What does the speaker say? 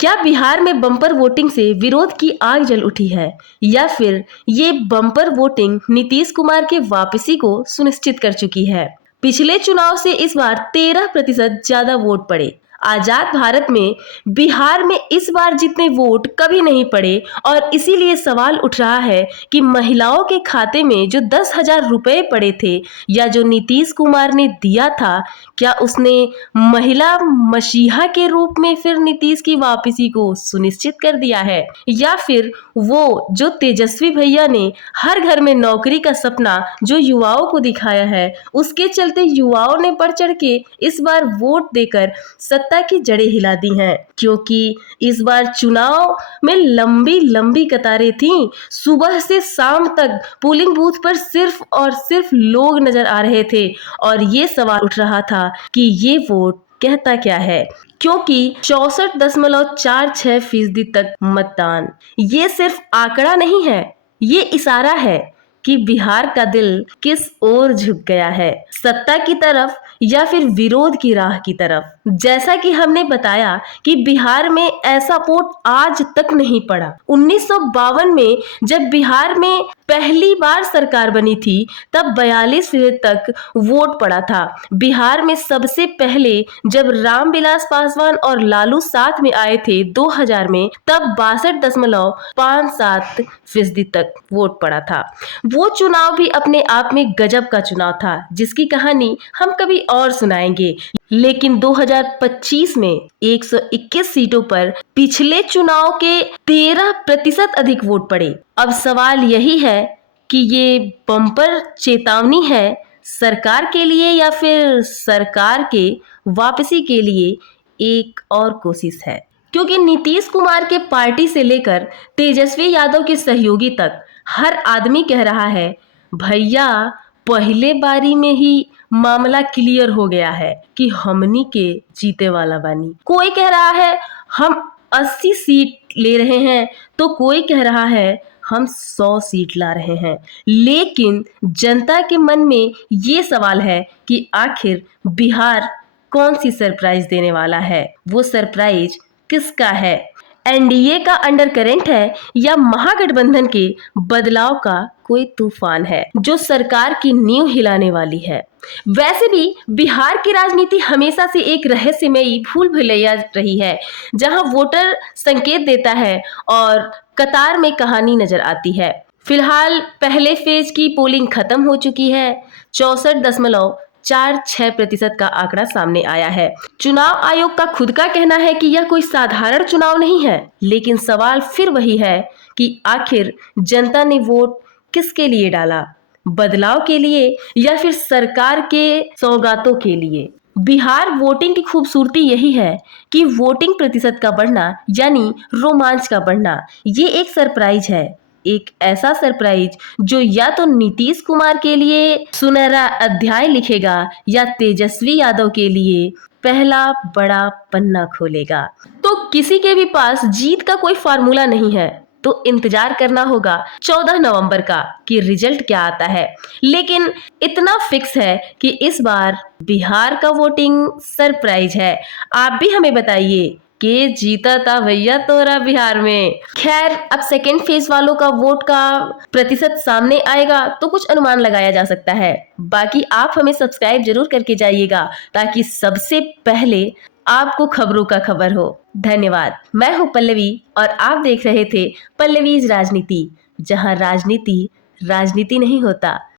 क्या बिहार में bumper voting से विरोध की आग जल उठी है या फिर ये बम्पर वोटिंग नीतीश कुमार के वापसी को सुनिश्चित कर चुकी है? पिछले चुनाव से इस बार 13% ज्यादा वोट पड़े। आजाद भारत में बिहार में इस बार जितने वोट कभी नहीं पड़े और इसीलिए सवाल उठ रहा है कि महिलाओं के खाते में जो 10,000 रुपए पड़े थे या जो नीतीश कुमार ने दिया था, क्या उसने महिला मसीहा के रूप में फिर नीतीश की वापसी को सुनिश्चित कर दिया है, या फिर वो जो तेजस्वी भैया ने हर घर में नौकरी का सपना जो युवाओं को दिखाया है, उसके चलते युवाओं ने बढ़ चढ़ के इस बार वोट देकर सत्ता की जड़ें हिला दी हैं। क्योंकि इस बार चुनाव में लंबी लंबी कतारें थीं, सुबह से शाम तक पोलिंग बूथ पर सिर्फ और सिर्फ लोग नजर आ रहे थे और ये सवाल उठ रहा था कि ये वोट कहता क्या है, क्योंकि 64.46% तक मतदान ये सिर्फ आंकड़ा नहीं है, ये इशारा है कि बिहार का दिल किस ओर झुक गया है, सत्ता की तरफ या फिर विरोध की राह की तरफ। जैसा कि हमने बताया कि बिहार में ऐसा वोट आज तक नहीं पड़ा। 1952 में जब बिहार में पहली बार सरकार बनी थी तब 42% तक वोट पड़ा था। बिहार में सबसे पहले जब रामविलास पासवान और लालू साथ में आए थे 2000 में, तब 62.57% तक वोट पड़ा था। वो चुनाव भी अपने आप में गजब का चुनाव था, जिसकी कहानी हम कभी और सुनाएंगे। लेकिन 2025 में 121 सीटों पर पिछले चुनाव के 13% अधिक वोट पड़े। अब सवाल यही है कि ये बम्पर चेतावनी है सरकार के लिए या फिर सरकार के वापसी के लिए एक और कोशिश है, क्योंकि नीतीश कुमार के पार्टी से लेकर तेजस्वी यादव के सहयोगी तक हर आदमी कह रहा है, भैया पहले बारी में ही मामला क्लियर हो गया है कि हमनी के जीते वाला बानी। कोई कह रहा है हम 80 सीट ले रहे हैं, तो कोई कह रहा है हम 100 सीट ला रहे हैं। लेकिन जनता के मन में ये सवाल है कि आखिर बिहार कौन सी सरप्राइज देने वाला है, वो सरप्राइज किसका है? एनडीए का अंडर करंट है या महागठबंधन के बदलाव का कोई तूफान है जो सरकार की नींव हिलाने वाली है? वैसे भी बिहार की राजनीति हमेशा से एक रहस्यमयी भूल भुलैया रही है, जहां वोटर संकेत देता है और कतार में कहानी नजर आती है। फिलहाल पहले फेज की पोलिंग खत्म हो चुकी है। 64.46% का आंकड़ा सामने आया है। चुनाव आयोग का खुद का कहना है कि यह कोई साधारण चुनाव नहीं है, लेकिन सवाल फिर वही है कि आखिर जनता ने वोट किसके लिए डाला? बदलाव के लिए या फिर सरकार के सौगातों के लिए? बिहार वोटिंग की खूबसूरती यही है कि वोटिंग प्रतिशत का बढ़ना यानी रोमांच का बढ़ना, ये एक सरप्राइज है। एक ऐसा सरप्राइज जो या तो नीतीश कुमार के लिए सुनहरा अध्याय लिखेगा या तेजस्वी यादव के लिए पहला बड़ा पन्ना खोलेगा। तो किसी के भी पास जीत का कोई फार्मूला नहीं है, तो इंतजार करना होगा 14 नवंबर का कि रिजल्ट क्या आता है। लेकिन इतना फिक्स है कि इस बार बिहार का वोटिंग सरप्राइज है। आप भी हमें बताइए के जीता था भैया तोरा बिहार में। खैर, अब सेकेंड फेज वालों का वोट का प्रतिशत सामने आएगा तो कुछ अनुमान लगाया जा सकता है। बाकी आप हमें सब्सक्राइब जरूर करके जाइएगा ताकि सबसे पहले आपको खबरों का खबर हो। धन्यवाद। मैं हूं पल्लवी और आप देख रहे थे पल्लवीज राजनीति, जहां राजनीति नहीं होता,